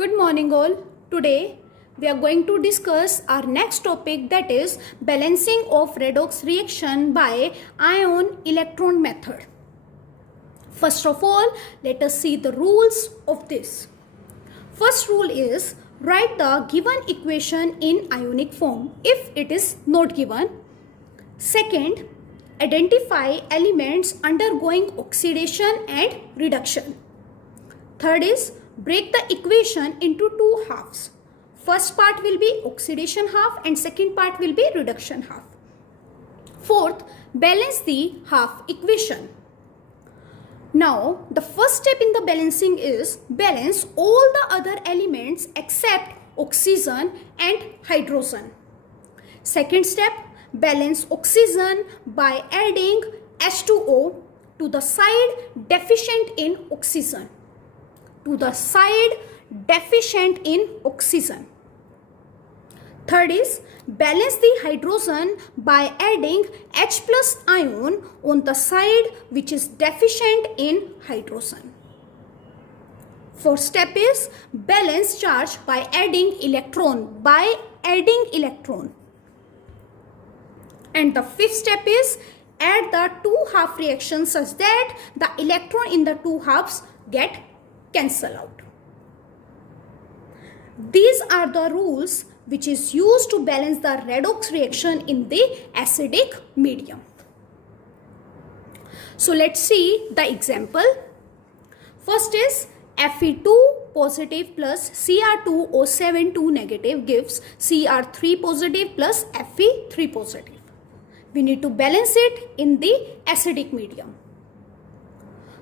Good morning all. Today we are going to discuss our next topic, that is balancing of redox reaction by ion electron method. First of all, let us see the rules of this. First rule is write the given equation in ionic form if it is not given. Second, identify elements undergoing oxidation and reduction. Third is break the equation into two halves. First part will be oxidation half and second part will be reduction half. Fourth, balance the half equation. Now, the first step in the balancing is balance all the other elements except oxygen and hydrogen. Second step, balance oxygen by adding H2O to the side deficient in oxygen. Third is balance the hydrogen by adding H plus ion on the side which is deficient in hydrogen. Fourth step is balance charge by adding electron. And the fifth step is add the two half reactions such that the electron in the two halves get cancel out. These are the rules which is used to balance the redox reaction in the acidic medium. So let's see the example. First is Fe2 positive plus Cr2O7 2 negative gives Cr3 positive plus Fe3 positive. We need to balance it in the acidic medium.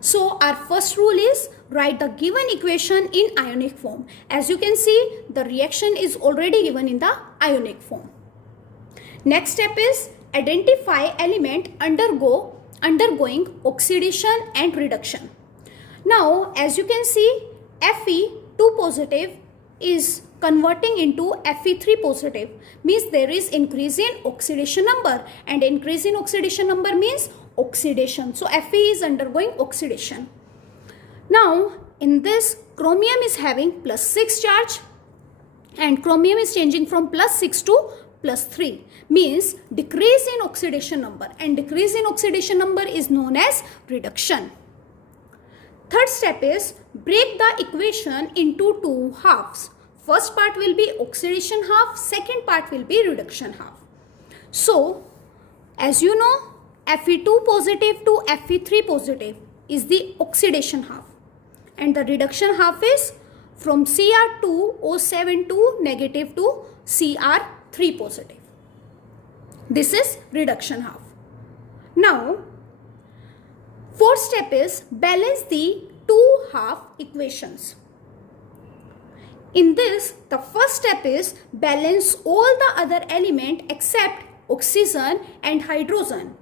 So our first rule is write the given equation in ionic form. As you can see, the reaction is already given in the ionic form. Next step is identify element undergoing oxidation and reduction. Now, as you can see, Fe2 positive is converting into Fe3 positive, means there is increase in oxidation number, and increase in oxidation number means oxidation. So Fe is undergoing oxidation. Now in this, chromium is having plus 6 charge and chromium is changing from plus 6 to plus 3, means decrease in oxidation number, and decrease in oxidation number is known as reduction. Third step is break the equation into two halves. First part will be oxidation half, second part will be reduction half. So as you know, Fe2 positive to Fe3 positive is the oxidation half, and the reduction half is from Cr2O7 2 negative to Cr3 positive. This is reduction half. Now, fourth step is balance the two half equations. In this, the first step is balance all the other element except oxygen and hydrogen.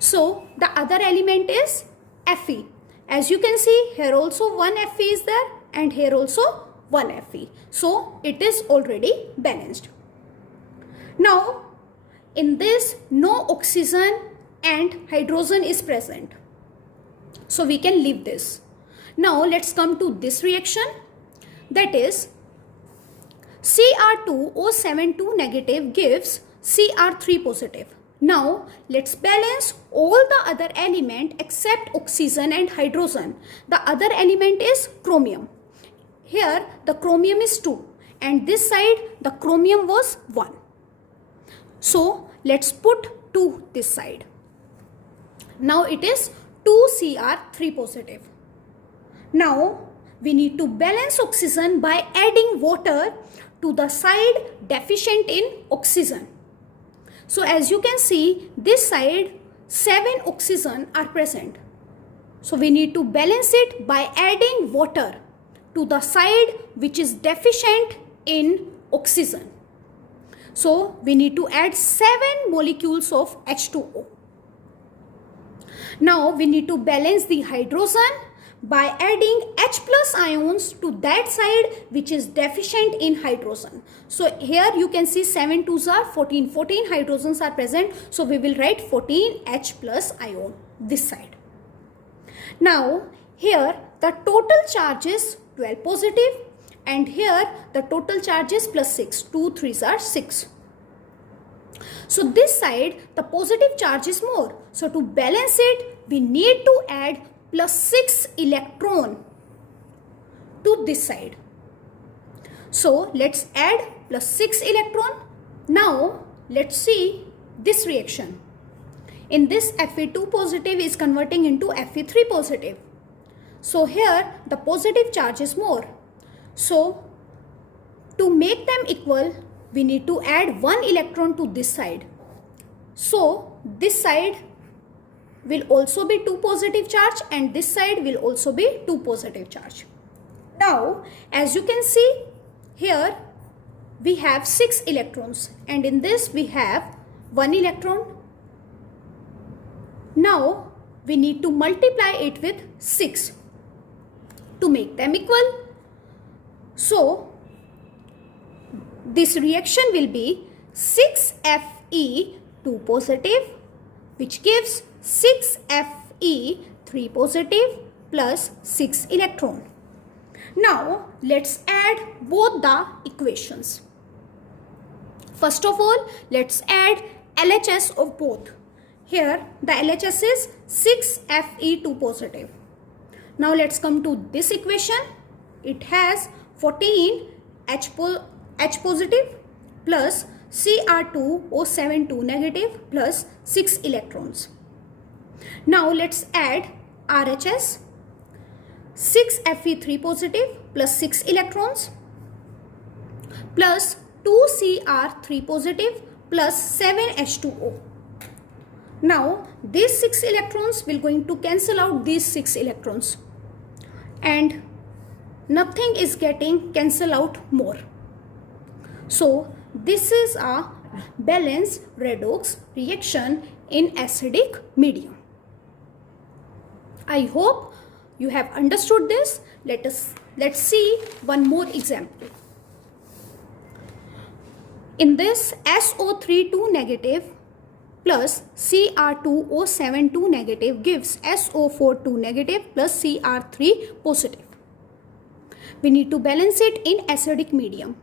So the other element is Fe. As you can see, here also one Fe is there and here also one Fe. So it is already balanced. Now in this, no oxygen and hydrogen is present. So we can leave this. Now let's come to this reaction, that is Cr2O7 2 negative gives Cr3 positive. Now let's balance all the other element except oxygen and hydrogen. The other element is chromium. Here the chromium is 2 and this side the chromium was 1. So let's put 2 this side. Now it is 2 Cr3 positive. Now we need to balance oxygen by adding water to the side deficient in oxygen. So as you can see, this side 7 oxygen are present. So we need to balance it by adding water to the side which is deficient in oxygen. So we need to add 7 molecules of H2O. Now we need to balance the hydrogen by adding H plus ions to that side which is deficient in hydrogen. So here you can see 7 2s are 14. 14 hydrogens are present. So we will write 14 H plus ion this side. Now here the total charge is 12 positive and here the total charge is plus 6. 2 3s are 6. So this side the positive charge is more. So to balance it, we need to add plus 6 electron to this side. So let's add plus 6 electron. Now let's see this reaction. In this Fe2 positive is converting into Fe3 positive. So here the positive charge is more. So to make them equal, we need to add 1 electron to this side. So this side will also be 2 positive charge and this side will also be 2 positive charge. Now as you can see here we have 6 electrons and in this we have 1 electron. Now we need to multiply it with 6 to make them equal. So this reaction will be 6Fe2 positive, which gives 6Fe3 positive plus 6 electron. Now let's add both the equations. First of all, let's add LHS of both. Here the LHS is 6Fe2 positive. Now let's come to this equation. It has 14 H positive plus Cr2O72 negative plus 6 electrons. Now let's add RHS. 6Fe3 positive plus 6 electrons plus 2Cr3 positive plus 7H2O. Now these 6 electrons will going to cancel out these 6 electrons and nothing is getting cancel out more. So this is a balanced redox reaction in acidic medium. I hope you have understood this. Let's see one more example. In this SO32 negative plus Cr2O72 negative gives SO42 negative plus Cr3 positive. We need to balance it in acidic medium.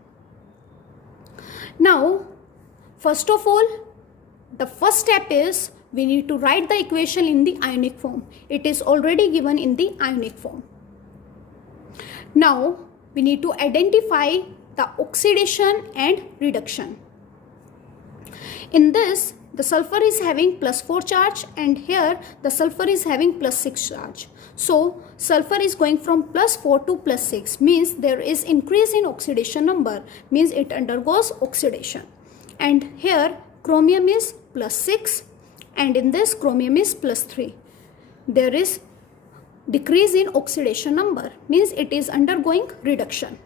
Now, first of all, the first step is we need to write the equation in the ionic form. It is already given in the ionic form. Now, we need to identify the oxidation and reduction. In this, the sulfur is having plus 4 charge and here the sulfur is having plus 6 charge. So sulfur is going from plus 4 to plus 6, means there is increase in oxidation number, means it undergoes oxidation. And here chromium is plus 6 and in this chromium is plus 3. There is decrease in oxidation number, means it is undergoing reduction.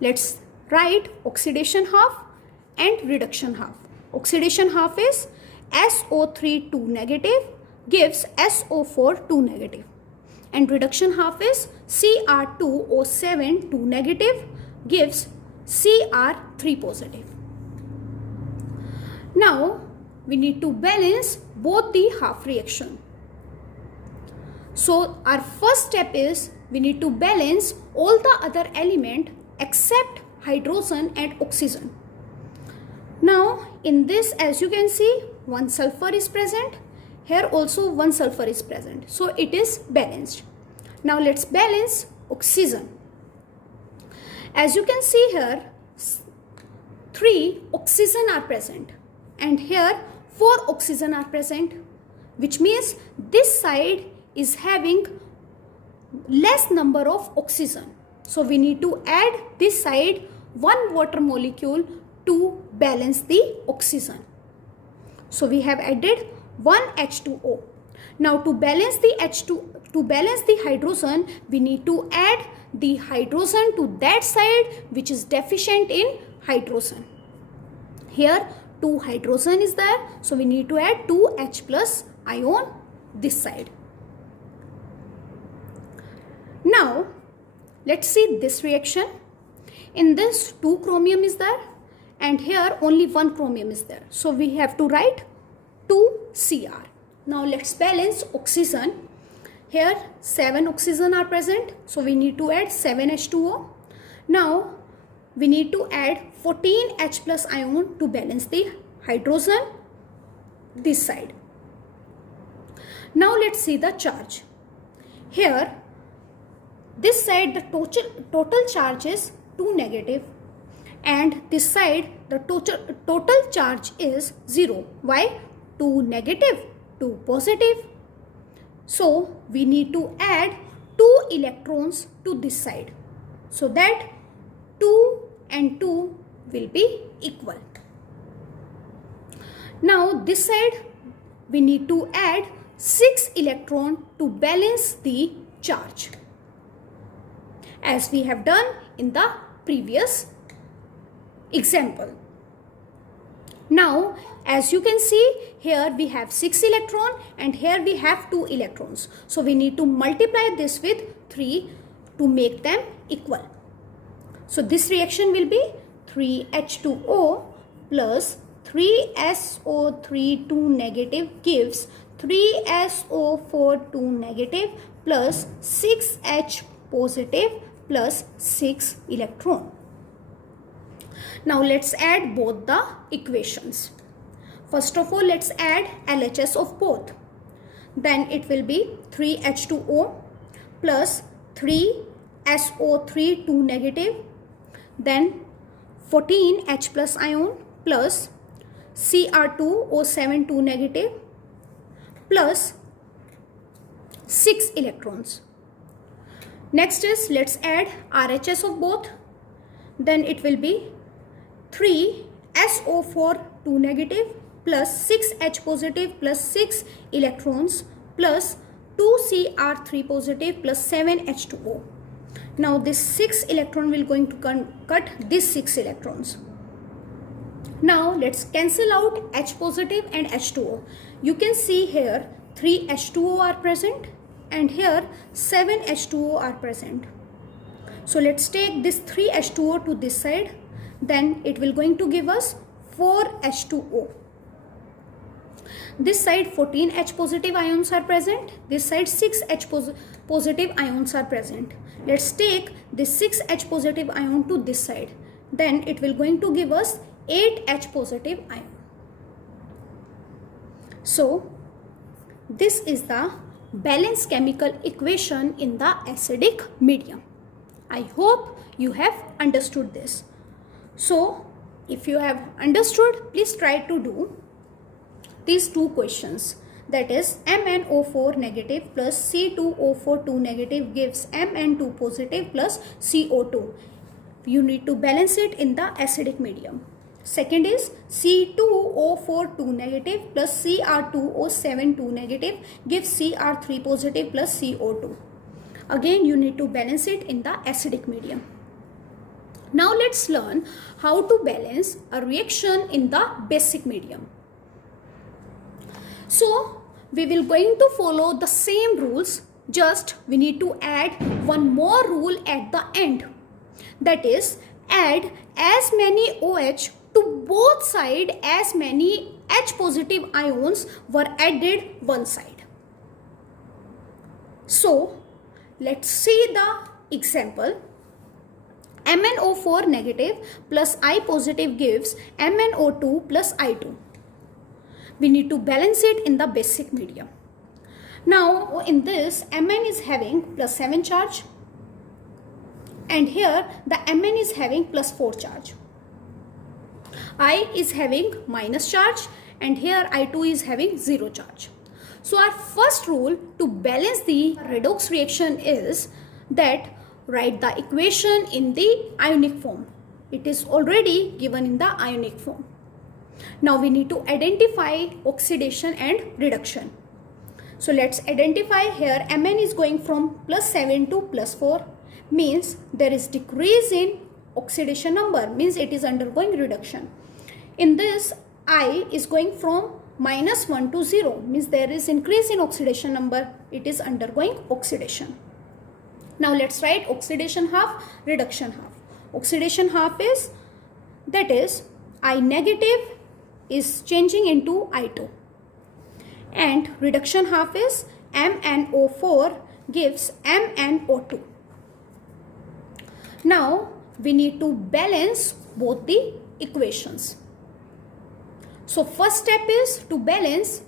Let's write oxidation half and reduction half. Oxidation half is SO32 negative gives SO42 negative and reduction half is Cr2O72 negative gives Cr3 positive. Now we need to balance both the half reaction. So our first step is we need to balance all the other element except hydrogen and oxygen. Now in this, as you can see, one sulfur is present. Here also one sulfur is present. So it is balanced. Now let's balance oxygen. As you can see here, 3 oxygen are present and here 4 oxygen are present, which means this side is having less number of oxygen. So we need to add this side 1 water molecule to balance the oxygen. So we have added 1 H2O. Now to balance the hydrogen, we need to add the hydrogen to that side which is deficient in hydrogen. Here 2 hydrogen is there, so we need to add 2 H plus ion this side. Now let's see this reaction. In this 2 chromium is there and here only 1 chromium is there. So we have to write 2 Cr. Now let's balance oxygen. Here 7 oxygen are present, so we need to add 7 H2O. Now we need to add 14 H plus ion to balance the hydrogen this side. Now let's see the charge. Here, this side the total charge is 2 negative, and this side the total charge is 0. Why? 2 negative, 2 positive. So we need to add 2 electrons to this side, so that 2 and 2 will be equal. Now this side we need to add 6 electron to balance the charge, as we have done in the previous example. Now as you can see, here we have 6 electron and here we have 2 electrons. So we need to multiply this with 3 to make them equal. So this reaction will be 3H2O plus 3SO3 2 negative gives 3SO4 2 negative plus 6H positive plus 6 electron. Now let's add both the equations. First of all, let's add LHS of both. Then it will be 3H2O plus 3SO3 2 negative, then 14 H plus ion plus Cr2O7 2 negative plus 6 electrons. Next is, let's add RHS of both. Then it will be 3SO4 2 negative plus 6H positive plus 6 electrons plus 2Cr3 positive plus 7H2O. Now this 6 electron will going to cut these 6 electrons. Now let's cancel out H positive and H2O. You can see here 3 H2O are present and here 7 H2O are present. So let's take this 3 H2O to this side. Then it will going to give us 4 H2O. This side 14 H positive ions are present. This side 6 H positive ions are present. Let's take this 6 H positive ion to this side. Then it will going to give us 8 H positive ion. So this is the balanced chemical equation in the acidic medium. I hope you have understood this. So if you have understood, please try to do these two questions. That is, MnO4 negative plus C2O4 2 negative gives Mn2 positive plus CO2. You need to balance it in the acidic medium. Second is C2O4 2 negative plus Cr2O7 2 negative gives Cr3 positive plus CO2. Again, you need to balance it in the acidic medium. Now let's learn how to balance a reaction in the basic medium. So we will going to follow the same rules, just we need to add one more rule at the end. That is, add as many OH to both sides as many H positive ions were added one side. So let's see the example. MnO4 negative plus I positive gives MnO2 plus I2. We need to balance it in the basic medium. Now in this, Mn is having plus 7 charge and here the Mn is having plus 4 charge. I is having minus charge and here I2 is having 0 charge. So our first rule to balance the redox reaction is that write the equation in the ionic form. It is already given in the ionic form. Now we need to identify oxidation and reduction. So let's identify here. Mn is going from plus 7 to plus 4, means there is decrease in oxidation number, means it is undergoing reduction. In this, I is going from minus 1 to 0, means there is increase in oxidation number, it is undergoing oxidation. Now let's write oxidation half, reduction half. Oxidation half is, that is, I negative is changing into I2 and reduction half is MnO4 gives MnO2. Now we need to balance both the equations. So first step is to balance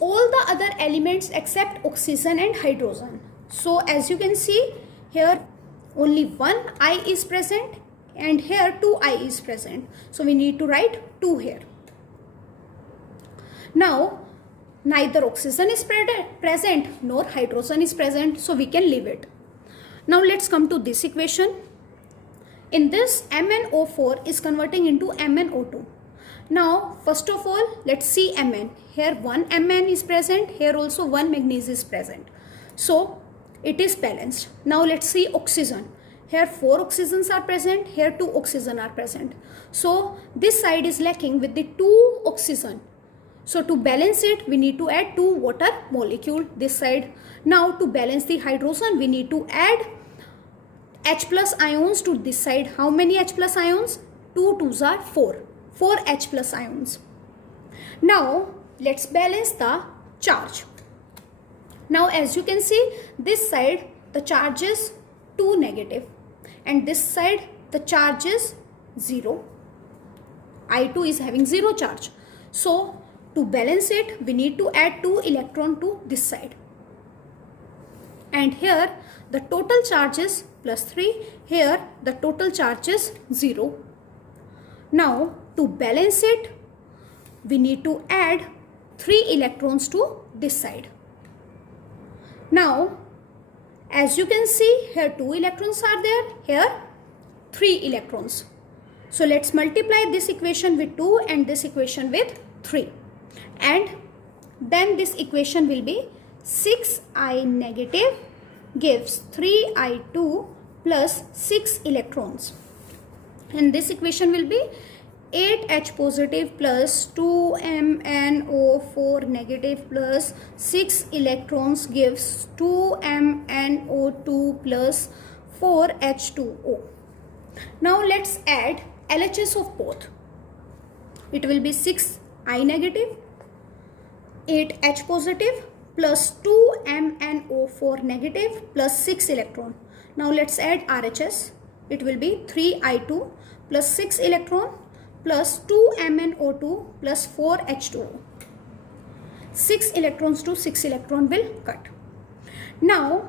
all the other elements except oxygen and hydrogen. So as you can see here, only one I is present and here 2I is present. So we need to write 2 here. Now neither oxygen is present nor hydrogen is present, so we can leave it. Now let's come to this equation. In this, MnO4 is converting into MnO2. Now first of all, let's see Mn. Here one Mn is present, here also one manganese is present. So it is balanced. Now let's see oxygen. Here 4 oxygens are present, here 2 oxygen are present. So this side is lacking with the 2 oxygen. So to balance it, we need to add 2 water molecule this side. Now to balance the hydrogen, we need to add H plus ions to this side. How many H plus ions? 2 2s are 4. 4 H plus ions. Now let's balance the charge. Now as you can see, this side the charge is 2 negative and this side the charge is 0. I2 is having 0 charge. So to balance it, we need to add 2 electron to this side. And here the total charge is plus 3. Here the total charge is 0. Now to balance it, we need to add 3 electrons to this side. Now as you can see, here 2 electrons are there, here 3 electrons. So let's multiply this equation with 2 and this equation with 3. And then this equation will be 6I negative gives 3I2 plus 6 electrons. And this equation will be 8H positive plus 2MnO4 negative plus 6 electrons gives 2MnO2 plus 4H2O. Now let's add LHS of both. It will be 6I negative, 8H positive plus 2MnO4 negative plus 6 electron. Now let's add RHS. It will be 3I2 plus 6 electron plus 2MnO2 plus 4H2O. 6 electrons to 6 electron will cut. Now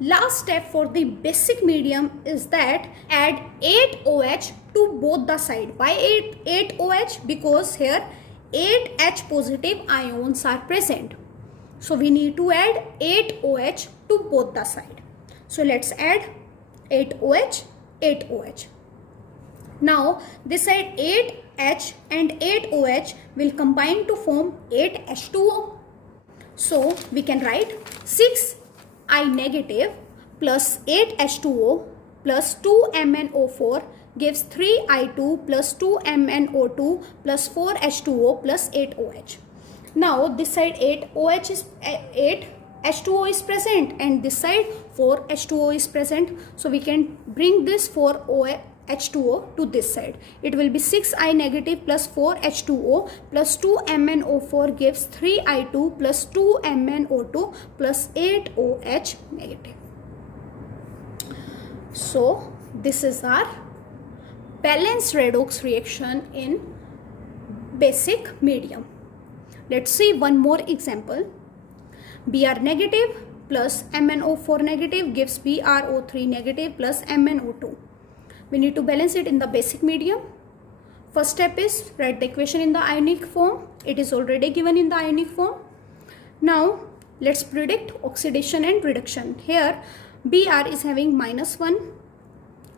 last step for the basic medium is that add 8OH to both the side. Why 8OH? Because here 8H positive ions are present. So we need to add 8OH to both the side. So let's add 8OH, 8OH. Now this side 8H and 8OH will combine to form 8H2O. So we can write 6I negative plus 8H2O plus 2MnO4 gives 3I2 plus 2MnO2 plus 4H2O plus 8OH. Now this side 8OH is 8H2O is present and this side 4H2O is present. So we can bring this 4H2O to this side. It will be 6I negative plus 4H2O plus 2MnO4 gives 3I2 plus 2MnO2 plus 8OH negative. So this is our balanced redox reaction in basic medium. Let's see one more example. Br negative plus MnO4 negative gives BrO3 negative plus MnO2. We need to balance it in the basic medium. First step is write the equation in the ionic form. It is already given in the ionic form. Now let's predict oxidation and reduction. Here Br is having -1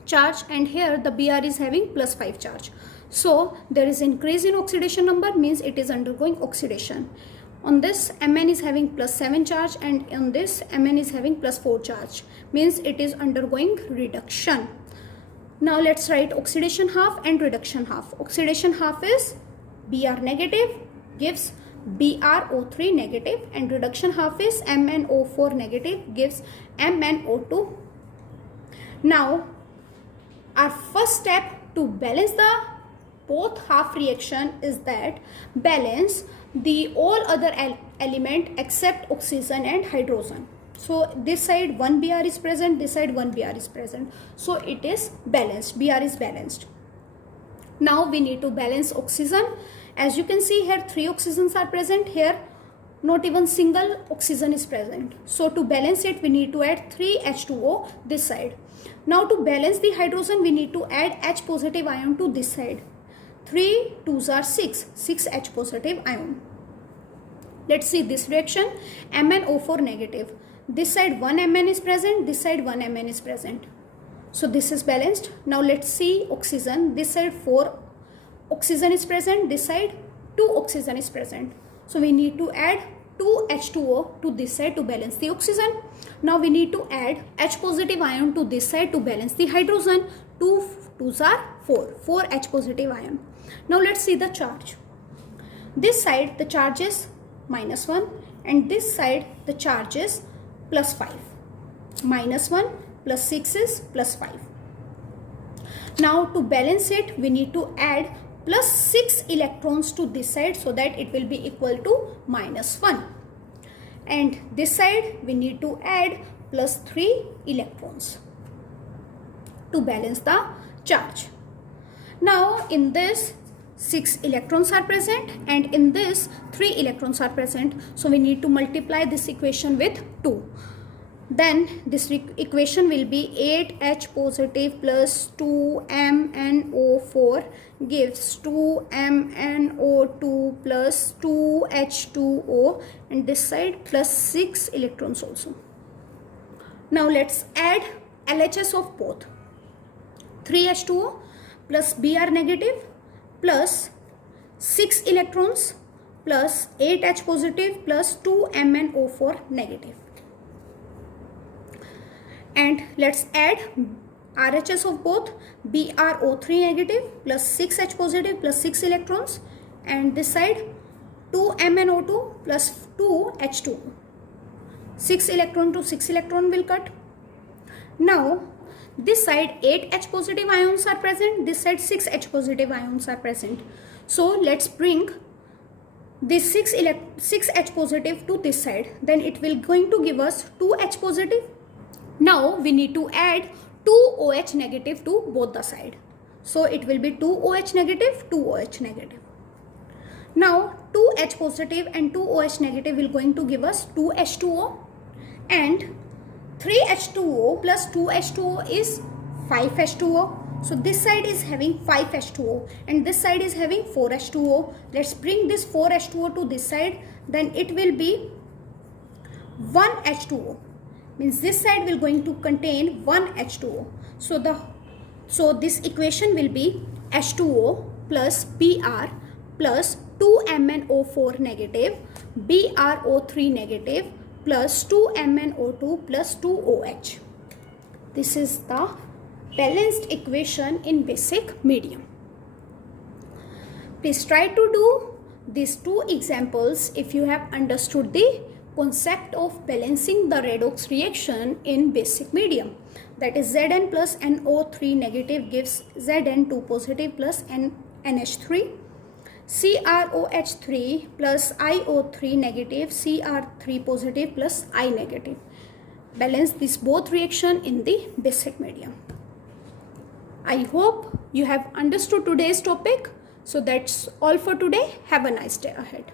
charge and here the Br is having +5 charge. So there is increase in oxidation number, means it is undergoing oxidation. On this Mn is having +7 charge and on this Mn is having +4 charge, means it is undergoing reduction. Now let's write oxidation half and reduction half. Oxidation half is Br negative gives BrO3 negative and reduction half is MnO4 negative gives MnO2. Now our first step to balance the both half reaction is that balance the all other element except oxygen and hydrogen. So this side 1 Br is present, this side 1 Br is present. So it is balanced, Br is balanced. Now we need to balance oxygen. As you can see here, 3 oxygens are present. Here not even single oxygen is present. So to balance it, we need to add 3 H2O this side. Now to balance the hydrogen, we need to add H positive ion to this side. 3 2s are 6 H positive ion. Let's see this reaction, MnO4 negative. This side 1 Mn is present, this side 1 Mn is present. So this is balanced. Now let's see oxygen. This side 4 oxygen is present, this side 2 oxygen is present. So we need to add 2 H2O to this side to balance the oxygen. Now we need to add H positive ion to this side to balance the hydrogen. 2 2s are 4 H positive ion. Now let's see the charge. This side the charge is -1 and this side the charge is +5. -1 plus 6 is +5. Now to balance it, we need to add +6 electrons to this side so that it will be equal to -1. And this side we need to add +3 electrons to balance the charge. Now in this 6 electrons are present and in this 3 electrons are present. So we need to multiply this equation with 2. Then this equation will be 8H positive plus 2MnO4 gives 2MnO2 plus 2H2O and this side plus 6 electrons also. Now let's add LHS of both. 3H2O plus Br negative plus 6 electrons plus 8H positive plus 2MnO4 negative. And let's add RHS of both, BrO3 negative plus 6H positive plus 6 electrons and this side 2MnO2 plus 2H2. 6 electron to 6 electron will cut. Now this side 8H positive ions are present, this side 6H positive ions are present. So let's bring this 6H positive to this side, then it will going to give us 2H positive. Now we need to add 2OH negative to both the side. So it will be 2OH negative, 2OH negative. Now 2H positive and 2OH negative will going to give us 2H2O and 3H2O plus 2H2O is 5H2O. So this side is having 5H2O and this side is having 4H2O. Let's bring this 4H2O to this side, then it will be 1H2O. Means this side will going to contain 1H2O. So this equation will be H2O plus Br plus 2MnO4 negative, BrO3 negative plus 2MnO2 plus 2OH. This is the balanced equation in basic medium. Please try to do these two examples if you have understood the concept of balancing the redox reaction in basic medium. That is Zn plus NO3 negative gives Zn2 positive plus NH3. CrOH3 plus IO3 negative, Cr3 positive plus I negative. Balance this both reaction in the basic medium. I hope you have understood today's topic. So that's all for today. Have a nice day ahead.